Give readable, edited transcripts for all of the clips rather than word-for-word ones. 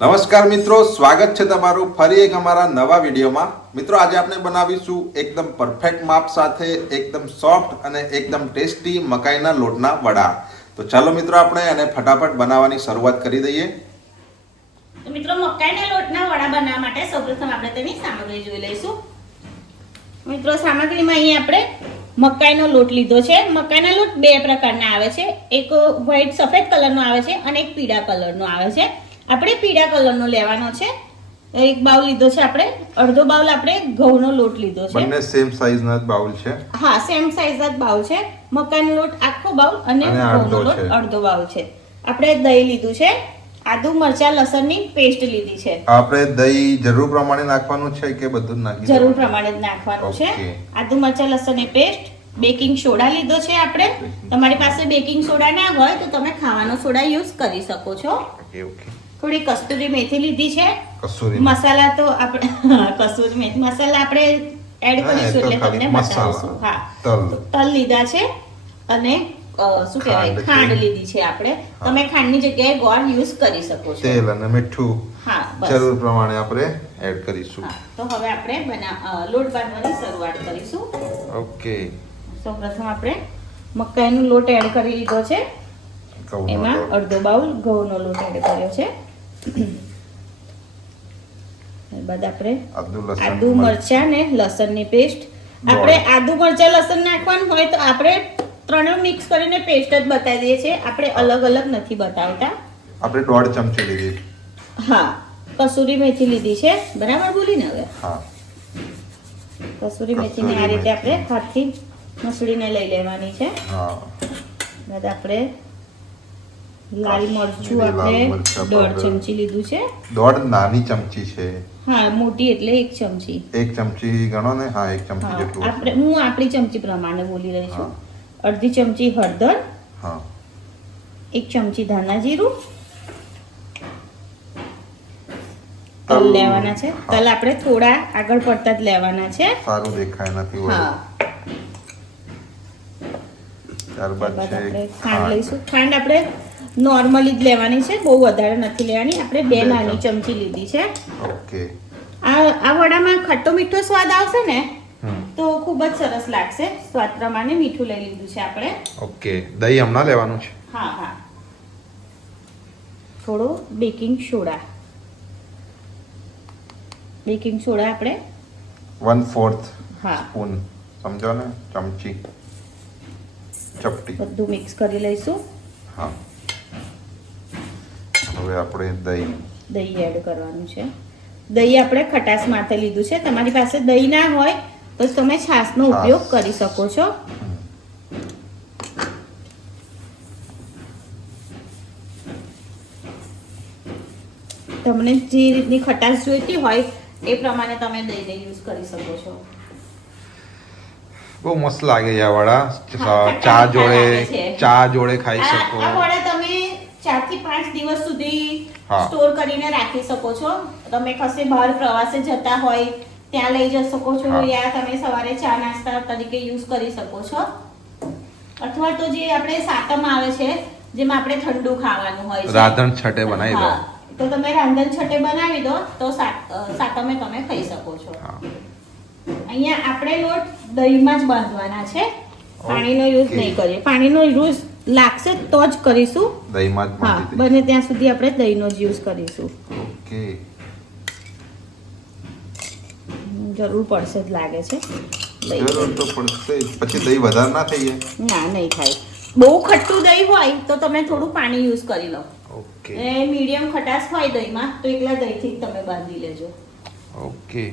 નમસ્કાર મિત્રો, સ્વાગત છે તમારું ફરી એક અમારા નવા વિડીયોમાં। મિત્રો આજે આપણે બનાવીશું એકદમ પરફેક્ટ માપ સાથે એકદમ સોફ્ટ અને એકદમ ટેસ્ટી મકાઈના લોટના વડા। તો ચાલો મિત્રો આપણે એને ફટાફટ બનાવવાની શરૂઆત કરી દઈએ। તો મિત્રો મકાઈના લોટના વડા બનાવવા માટે સૌપ્રથમ આપણે તેની સામગ્રી જોઈ લઈશું। મિત્રો સામગ્રીમાં અહીં આપણે મકાઈનો લોટ લીધો છે। મકાઈનો લોટ બે પ્રકારના આવે છે, એક વ્હાઈટ સફેદ કલરનો આવે છે અને એક પીળા કલરનો આવે છે। આપણે પીળા કલરનો લેવાનો છે। એક બાઉલ લીધો છે આપણે, અડધો બાઉલ આપણે ઘઉંનો લોટ લીધો છે। બંને સેમ સાઈઝના જ બાઉલ છે। હા, સેમ સાઈઝના જ બાઉલ છે। મકાઈનો લોટ આખો બાઉલ અને ઘઉંનો લોટ અડધો બાઉલ છે। આપણે દહીં લીધું છે, આદુ મરચા લસણની પેસ્ટ લીધી છે। આપણે દહીં જરૂર પ્રમાણે નાખવાનું છે કે બધું જ નાખી જરૂર પ્રમાણે જ નાખવાનું છે। આદુ મરચા લસણની પેસ્ટ, બેકિંગ સોડા લીધો છે આપણે। તમારી પાસે બેકિંગ સોડા ના હોય તો તમે ખાવાનો સોડા યુઝ કરી શકો છો। ઓકે। થોડી કસ્તુરી મેથી લીધી છે। કસૂરી મસાલા તો આપણે કસૂરી મેથી મસાલા આપણે એડ કરીશું એટલે તમને બતાવીશું। હા, તલ લીધા છે અને શું કહેવાય ખાંડ લીધી છે આપણે। તમે ખાંડની જગ્યાએ ગોળ યુઝ કરી શકો છો। તેલ અને મીઠું હા, જરૂર પ્રમાણે આપણે એડ કરીશું। તો હવે આપણે લોટ બાંધવાની શરૂઆત કરીશું। ઓકે। સૌપ્રથમ આપણે મકાઈનો લોટ એડ કરી લીધો છે। એમાં અડધો બાઉલ ઘઉંનો લોટ એડ કર્યો છે। ત્યારબાદ આપણે આદુ મરચા ને લસણની પેસ્ટ, આપણે આદુ મરચા લસણ નાખવાનું હોય તો આપણે ત્રણેય મિક્સ કરીને પેસ્ટ જ બતાવી દઈએ છીએ, આપણે અલગ અલગ નથી બતાવતા। આપણે 1.5 ચમચી લીધી। હા, કસૂરી મેથી લીધી છે, બરાબર બોલી ને? હવે હા, કસૂરી મેથીને આ રીતે આપણે હાથથી મસળીને લઈ લેવાની છે। હા, બાદ આપણે લાલ મરચું આપણે 1.5 ચમચી લીધું છે। 1.5 નાની ચમચી છે। હા, મોટી એટલે 1 ચમચી। 1 ચમચી ગણો ને। હા, 1 ચમચી જેટલું આપણે હું આપણી ચમચી પ્રમાણે બોલી રહી છું। અડધી ચમચી હળદર, હા, 1 ચમચી ધાણા જીરું, તલ લેવાના છે। તલ આપણે થોડા આગળ પડતા જ લેવાના છે, સારું દેખાય નથી। હા। ત્યારબાદ આપણે ખાંડ લઈશું। ખાંડ આપણે નોર્મલી જ લેવાની છે, બહુ વધારે નથી લેવાની। આપણે 2 નાની ચમચી લીધી છે। ઓકે। આ વડામાં ખટ્ટો મીઠો સ્વાદ આવશે ને તો ખૂબ જ સરસ લાગશે। સ્વાદ પ્રમાણે મીઠું લઈ લીધું છે આપણે। ઓકે, દહીં હમણાં લેવાનું છે। હા હા, થોડો બેકિંગ સોડા, બેકિંગ સોડા આપણે 1/4 હા સ્પૂન, સમજો ને, ચમચી, ચપટી, બધું મિક્સ કરી લઈશું। હા। હવે આપણે દહીં એડ કરવાનું છે। દહીં આપણે ખટાશ માટે લીધું છે, તમારી પાસે દહીં ના હોય તો તમે છાશનો ઉપયોગ કરી શકો છો। તમને જે રીતની ખટાશ જોઈતી હોય એ પ્રમાણે તમે દહીં યુઝ કરી શકો છો। બહુ મસ્ત લાગે છે આ વડા। ચા જોડે ખાઈ શકો। આ વડા તમે 4 થી 5 દિવસ સુધી સ્ટોર કરીને રાખી શકો છો। તમે કશે બહાર પ્રવાસે જતા હોય ત્યાં લઈ જઈ શકો છો, યા તમે સવારે ચા નાસ્તા તરીકે યુઝ કરી શકો છો। અથવા તો જે આપણે સાતમ આવે છે જેમાં આપણે ઠંડુ ખાવાનું હોય છે, રાંધણ છટે બનાવી દો, તો તમે રાંધણ છટે બનાવી દો તો સાતમે તમે ખાઈ શકો છો। અહીંયા આપણે લોટ દહીંમાં જ બાંધવાના છે, પાણીનો યુઝ નહીં કરીએ। પાણીનો યુઝ લાગશે તો જ કરીશું, દહીંમાં જ હા, બને ત્યાં સુધી આપણે દહીંનો જ યુઝ કરીશું। ઓકે, જરૂર પડશે જ લાગે છે, જરૂર તો પડશે। પછી દહીં વધારે ના થઈ જાય? ના, નહીં થાય। બહુ ખટ્ટું દહીં હોય તો તમે થોડું પાણી યુઝ કરી લો। ઓકે, એ મીડિયમ ખટાશ હોય દહીંમાં તો એકલા દહીંથી જ તમે બાંધી લેજો। ઓકે,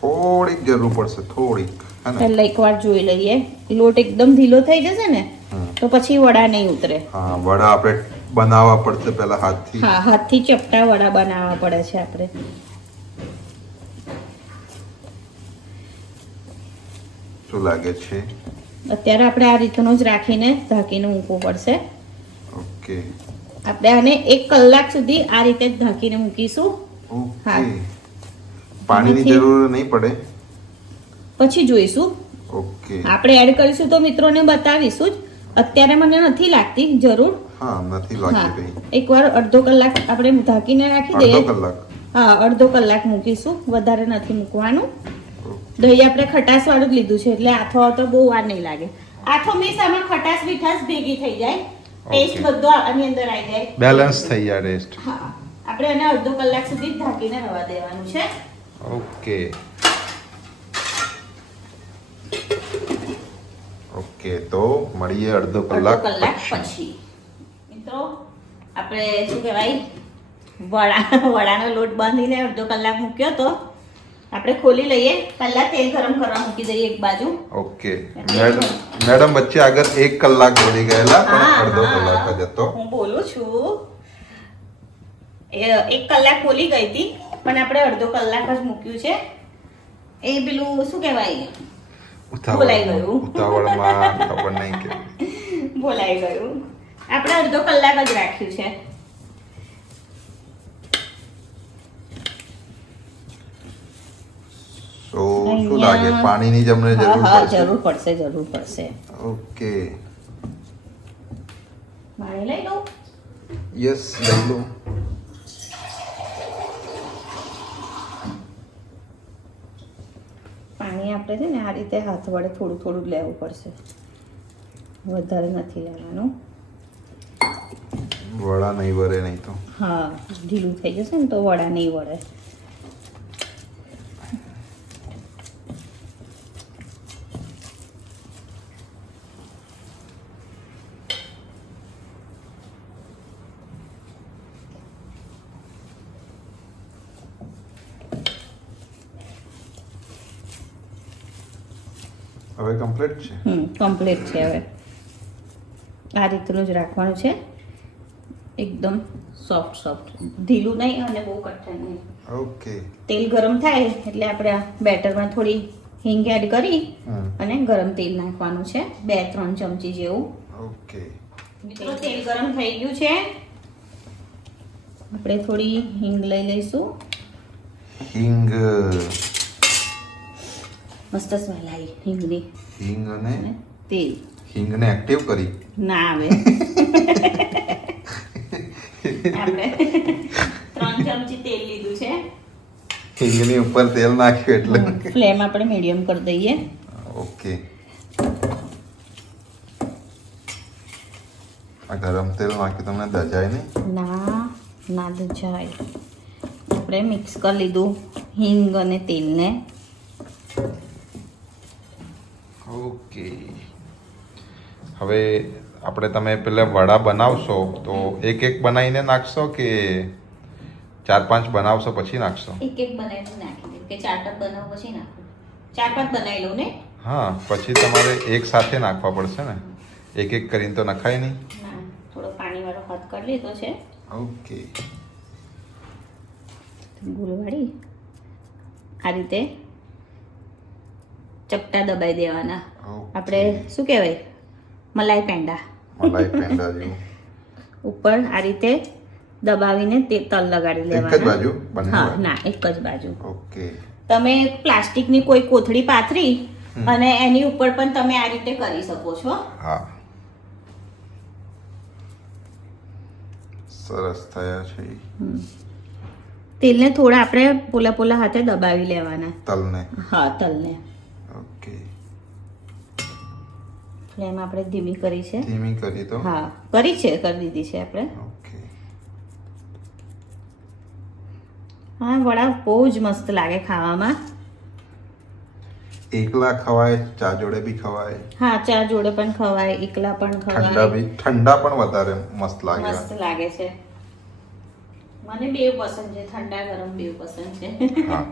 થોડીક જરૂર પડશે, થોડીક, પહેલા એકવાર જોઈ લઈએ। લોટ એકદમ ઢીલો થઈ જશે ને તો પછી વડા નહીં ઉતરે। હા, વડા આપણે બનાવવા પડશે પહેલા હાથથી। હા, હાથથી ચપટા વડા બનાવવા પડે છે આપણે। શું લાગે છે? અત્યારે આપણે આ રીતનો જ રાખીને ઢાંકીને મૂકવું પડશે। ઓકે, આપણે આને 1 કલાક સુધી આ રીતે જ ઢાંકીને મૂકીશું। ઓકે, પાણીની જરૂર નહીં પડે? પછી જોઈશું, ઓકે, આપણે એડ કરીશું તો મિત્રોને બતાવીશું જ। અત્યારે મને નથી લાગતી જરૂર, હા નથી લાગી રહી. એકવાર અડધો કલાક આપણે ઢાંકીને રાખી દઈએ. અડધો કલાક. હા, અડધો કલાક મૂકીશું, વધારે નથી મૂકવાનું. દહીં આપણે ખટાશ વાળું જ લીધું છે એટલે આથો આવતો બહુ વાર નહીં લાગે. આથો મીન્સ આમાં ખટાશ મીઠાશ ભેગી થઈ જાય, ટેસ્ટ બધો આની અંદર આવી જાય, બેલેન્સ થઈ જાય ટેસ્ટ. હા, આપણે એને અડધો કલાક સુધી ઢાંકીને રવા દેવાનું છે. ઓકે ઓકે, તો મળીએ અડધો કલાક પછી. મિત્રો આપણે શું કહેવાય, વડાનો લોટ બાંધીને અડધો કલાક મૂક્યો તો આપણે ખોલી લઈએ. પહેલા તેલ ગરમ કરવા મૂકી દઈએ એક બાજુ. ઓકે મેડમ વચ્ચે આગળ 1 કલાક બોલી ગયેલા પણ અડધો કલાક જ હતો. હું બોલું છું 1 કલાક બોલી ગઈ હતી પણ આપણે અડધો કલાક જ મૂક્યું છે. એ પેલું શું કહેવાય, ભૂલાઈ ગયું. ઉતાવળમાં ખબર નહીં કે ભૂલાઈ ગયું. આપણે અડધો કલાક જ રાખ્યું છે. તો શું લાગે, પાણીની જ અમને જરૂર પડશે? જરૂર પડશે. ઓકે પાણી લઈ લઉં. યસ લઈ લો. પાણી આપણે છે ને આ રીતે હાથ વડે થોડું થોડું લેવું પડશે, વધારે નથી લેવાનું. વડા નહીં વળે નહીં તો. હા, ઢીલું થઈ જશે ને તો વડા નહીં વળે. હવે કમ્પ્લીટ છે. કમ્પ્લીટ છે. હવે આ રીતનું જ રાખવાનું છે, એકદમ સોફ્ટ, ઢીલું નહીં અને બહુ કઠણ નહીં. ઓકે. તેલ ગરમ થાય એટલે આપણે આ બેટરમાં થોડી હિંગ એડ કરી અને ગરમ તેલ નાખવાનું છે, 2-3 ચમચી જેવું. ઓકે મિત્રો તેલ ગરમ થઈ ગયું છે, આપણે થોડી હિંગ લઈ લઈશું. હિંગ મસ્ત સ્મેલ આવી હિંગની. હિંગ અને તેલ. હિંગને એક્ટિવ કરી ના આવે. આપણે 3 ચમચી તેલ લીધું છે. હિંગની ઉપર તેલ નાખ્યું એટલે ફ્લેમ આપણે મીડિયમ કરી દઈએ. ઓકે. આ ગરમ તેલ નાખ્યું તમને દજાય નહીં? ના દજાય. આપણે મિક્સ કરી લીધું હિંગ અને તેલને. ઓકે. હવે આપણે તમે પેલા વડા બનાવશો તો એક બનાવીને નાખશો કે 4-5 બનાવશો પછી નાખશો? એક બનાવીને નાખી દઉં કે 4-5 બનાવ પછી નાખું? 4-5 બનાવી લઉં ને. હા, પછી તમારે એક સાથે નાખવા પડશે ને, એક કરીને તો નખાય નહીં. ના, થોડો પાણીવાળો હાથ કરી લીધો છે. ઓકે. ગોળવાળી આ રીતે ચપટા દબાઈ દેવાના. આપણે શું કહેવાય, મલાઈ પેંડા જેવું ઉપર આ રીતે દબાવીને તે તલ લગાડી લેવાના. એક જ બાજુ? હા, ના, એક જ બાજુ. ઓકે. તમે પ્લાસ્ટિકની કોઈ કોથળી પાથરી અને એની ઉપર પણ તમે આ રીતે કરી શકો છો. હા, સરસ થયા છે. તેલને થોડા આપણે પોલા હાથે દબાવી લેવાના. તલને? હા, તલને. ઓકે. ફ્લેમ આપણે ધીમી કરી છે. ધીમી કરી તો? હા, કરી દીધી છે આપણે. ઓકે. હા, વડા બહુ જ મસ્ત લાગે ખાવામાં. એકલા ખવાય, ચા જોડે બી ખવાય. હા, ચા જોડે પણ ખવાય, એકલા પણ ખવાય. ઠંડા પણ વધારે મસ્ત લાગે. મસ્ત લાગે છે. મને બેવ પસંદ છે, ઠંડા ગરમ બેવ પસંદ છે. હા.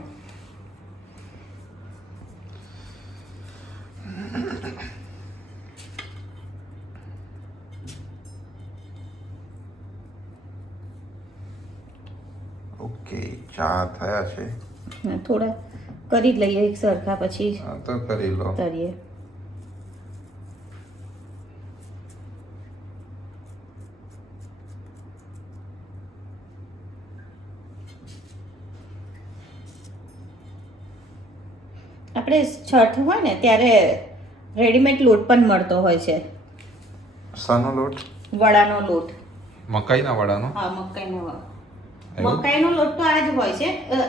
ઓકે, ચા થયા છે. થોડા કરી જ લઈએ એક સરખા, પછી તો કરી લો. તરીએ. આપણે છઠ હોય ને ત્યારે રેડીમેડ લોટ પણ મળતો હોય છે. શાનો લોટ? વડાનો લોટ. મકાઈના વડાનો હા મકાઈનો વડો. એવું? મકાઈનો લોટ તો આ જ હોય છે.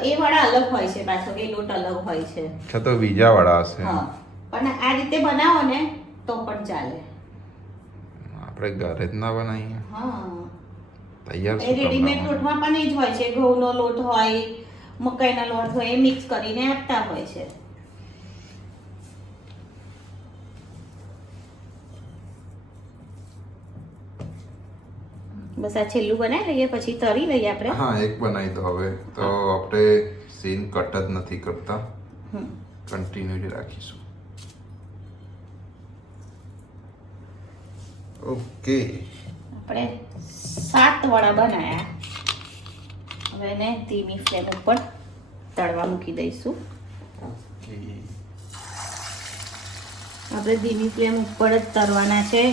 એ વડા અલગ હોય છે પાછો, એ લોટ અલગ હોય છે. અચ્છા, તો બીજા વડા હશે. હા પણ આ રીતે બનાવો ને તો પણ ચાલે. આપણે ઘરે જ ના બનાવીએ, હા તૈયાર એ શું કામ રેડીમેડ લાવવાનું? લોટમાં પણ એ જ હોય છે. ઘઉંનો લોટ હોય, મકાઈના લોટ હોય, એ મિક્સ કરીને આપતા હોય છે. બસ આ છેલ્લું બનાવી લઈએ પછી તળી લઈએ આપણે. હા, એક બનાવી દો હવે. તો આપણે સીન કટ જ નથી કરતા, હમ. કન્ટિન્યુ જ રાખીશું. ઓકે, આપણે 7 વડા બનાયા. હવે એને ધીમી ફ્લેમ ઉપર તળવા મૂકી દઈશું. ઓકે. આપણે ધીમી ફ્લેમ ઉપર જ તળવાના છે.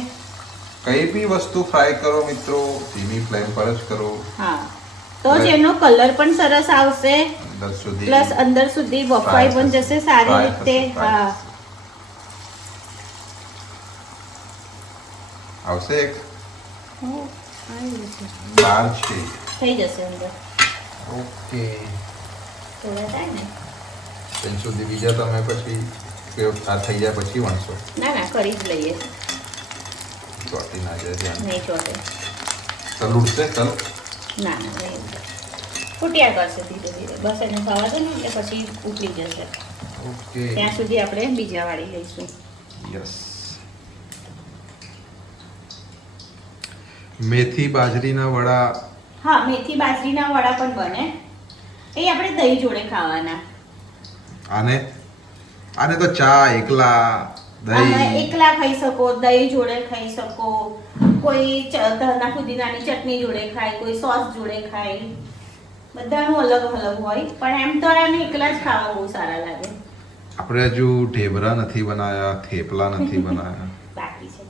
કઈ બી વસ્તુ ફ્રાય કરો મિત્રો, ધીમી ફ્લેમ પર જ કરો. હા તો જ એનો કલર પણ સરસ આવશે, અંદર સુધી પ્લસ અંદર સુધી બફાઈ પણ જશે સારી Fry રીતે. થશે, fry હા થશે. આવશે એક આવી જશે. બાર છે. થઈ જશે અંદર ઓકે, થોડા થાય ને. ત્યાં સુધી બીજા તમે પછી કે આ થઈ જાય પછી વણશો. ના ના કરી જ લઈએ, ચોટી ના જાય ધ્યાન. નહીં ચોટે. તલ ઉડશે તલ. ના ના નહીં ફૂટ્યા કરશે ધીરે ધીરે. બસ એને થવા દે ને એટલે પછી ઉકળી જશે. ઓકે, ત્યાં સુધી આપણે બીજા વાળી લઈશું. યસ. મેથી બાજરીના વડા. હા મેથી બાજરીના વડા પણ બને. એ આપણે દહીં જોડે ખાવાના. આને આને તો ચા એકલા આમાં દહીં. એકલા ખાઈ શકો, દહીં જોડે ખાઈ શકો, કોઈ ધાણા ફુદીનાની ચટણી જોડે ખાય, કોઈ સોસ જોડે ખાય. બધાનું અલગ અલગ હોય, પણ એમ તો આને એકલા જ ખાવા બહુ સારા લાગે. આપણે હજુ ઢેબરા નથી બનાયા, થેપલા નથી બનાયા. બાકી છે,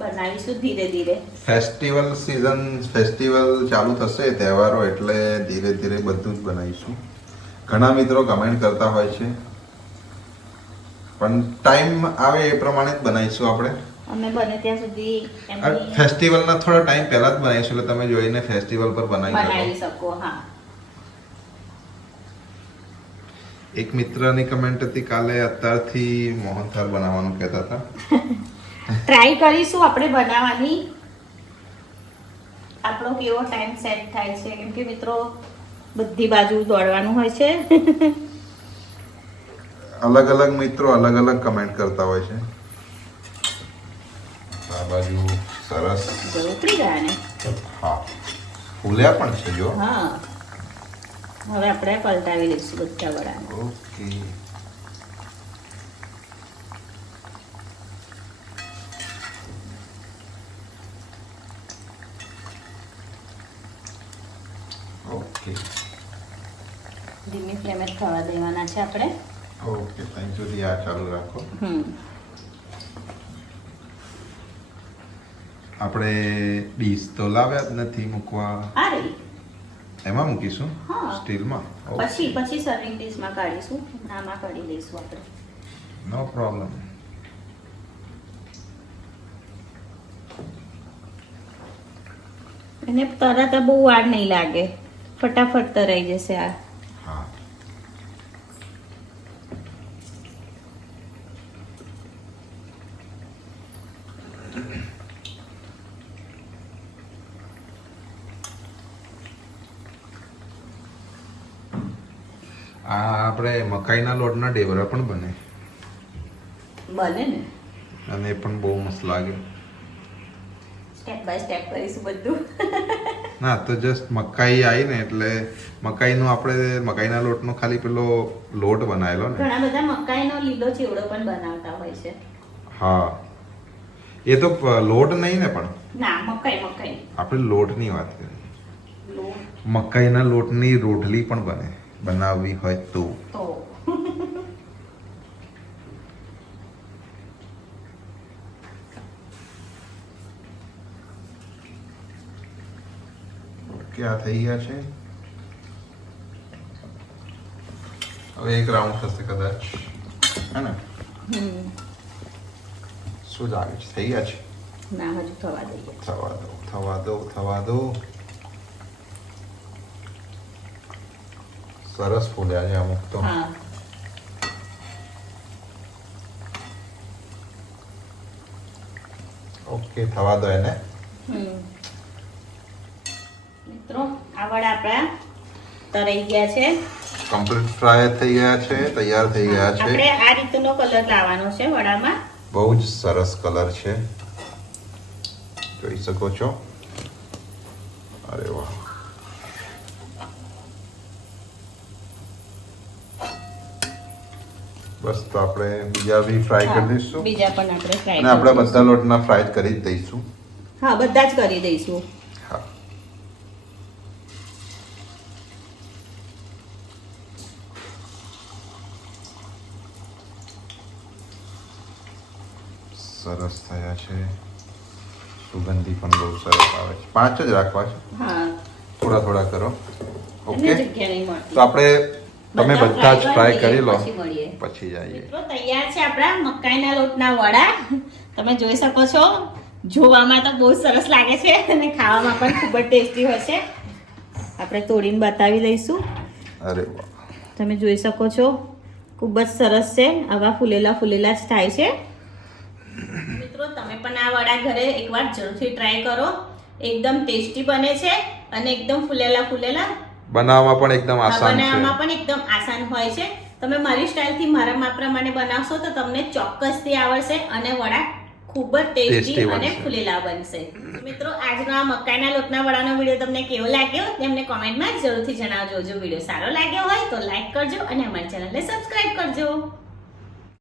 બનાવીશું ધીરે ધીરે. ફેસ્ટિવલ સીઝન, ફેસ્ટિવલ ચાલુ થશે તહેવારો એટલે ધીરે ધીરે બધું જ બનાવીશું. ઘણા મિત્રો કમેન્ટ કરતા હોય છે, પણ ટાઈમ આવે એ પ્રમાણે જ બનાવીશું આપણે. અમે બને ત્યાં સુધી એમની ફેસ્ટિવલના થોડા ટાઈમ પહેલા જ બનાવીશું એટલે તમે જોઈને ફેસ્ટિવલ પર બનાવી બનાવી શકો. શકો. હા એક મિત્રની કમેન્ટ હતી કાલે, અત્યારથી મોહનથાળ બનાવવાનું કહેતા હતા. ટ્રાય કરીશું આપણે બનાવવાની. આપણો કેવો ટાઈમ સેટ થાય છે, કેમ કે મિત્રો બધી બાજુ દોડવાનું હોય છે. અલગ અલગ મિત્રો અલગ અલગ કમેન્ટ કરતા હોય છે. આ બાજુ સરસ. જો ઉકળી ગયા ને. હા, ફૂલ્યા પણ છે જો. હા હવે આપણે પલટાવી લઈશું બધા વડાને. ઓકે, ઓકે, ધીમી ફ્લેમે થવા દેવાના છે આપણે. ઓકે. ત્યાં સુધી આ ચાલુ રાખો. આપણે ડીશ તો લાવ્યા જ નથી મૂકવા. આ રહી. એમાં મૂકીશું હા. સ્ટીલમાં. પછી સર્વિંગ ડીશમાં કાઢીશું. આમાં કાઢી લઈશું આપણે. નો પ્રોબ્લેમ. એને તરત બહુ વાર નહીં લાગે, ફટાફટ તરાઈ જશે આ. હા, આ આપણે મકાઈના લોટના ઢેબરા પણ બને બને ને. અને એ પણ બહુ મસ્ત લાગે. સ્ટેપ બાય સ્ટેપ કરીશું બધું. ના, તો જસ્ટ મકાઈ આવી ને એટલે મકાઈનો આપણે મકાઈના લોટનો ખાલી પેલો લોટ બનાવેલો ને. ઘણા બધા મકાઈનો લીલો ચેવડો પણ બનાવતા હોય છે. હા, એ તો લોટ નહીં ને, પણ ના મકાઈ આપણે લોટની વાત કરીએ. લોટ મકાઈના લોટની રોટલી પણ બને, બનાવવી હોય તો. તો ઓકે, આ થઈ ગયા છે. હવે એક રાઉન્ડ થશે કદાચ, હે ને? શું લાગે છે, થઈ ગયા છે? ના હજુ થવા દઈએ. થવા દો. સરસ ફૂલ્યા છે અમુક તો. હા ઓકે, થવા દો એને. મિત્રો આ વડા આપણા તળાઈ ગયા છે, કમ્પ્લીટ ફ્રાય થઈ ગયા છે, તૈયાર થઈ ગયા છે. આપણે આ રીતનો કલર લાવવાનો છે વડામાં. બહુ જ સરસ કલર છે, જોઈ શકો છો. અરે વાહ, બસ તો આપણે બીજા બી ફ્રાય કરી દઈશું. બીજા પણ આપણે ફ્રાય અને આપણે બધા લોટના ફ્રાય કરી જ દઈશું. હા, બધા જ કરી દઈશું. હા, સરસ થયા છે. સુગંધી પણ બહુ સરસ આવે છે. 5 જ રાખવા છે, હા, થોડા થોડા કરો. એમને ઓકે, જગ્યા નહીં મળતી. તો આપણે તમે બધા જ ફ્રાય કરી લો, પછી મળીએ. પછી જઈએ. મિત્રો તૈયાર છે આપણા મકાઈના લોટના વડા. તમે જોઈ શકો છો, જોવામાં તો બહુ સરસ લાગે છે અને ખાવામાં પણ ખૂબ જ ટેસ્ટી હોય છે. આપણે તોડીને બતાવી દઈશું. અરે વાહ, તમે જોઈ શકો છો, ખૂબ જ સરસ છે. આવા ફૂલેલા ફૂલેલા જ થાય છે. મિત્રો તમે પણ આ વડા ઘરે એકવાર જરૂરથી ટ્રાય કરો. એકદમ ટેસ્ટી બને છે અને એકદમ ફૂલેલા ફૂલેલા. બનાવવામાં પણ એકદમ આસાન છે. બનાવવામાં પણ એકદમ આસાન હોય છે. તમે મારી સ્ટાઇલથી મારા માપ પ્રમાણે બનાવશો તો તમને ચોક્કસથી આવડશે અને વડા ખૂબ જ ટેસ્ટી અને બનશે. ફૂલેલા બનશે. મિત્રો આજનો આ મકાઈના લોટના વડાનો વિડીયો તમને કેવો લાગ્યો તેમને કોમેન્ટમાં જરૂરથી જણાવજો. જો વિડીયો સારો લાગ્યો હોય તો લાઈક કરજો અને અમારી ચેનલને સબસ્ક્રાઇબ કરજો.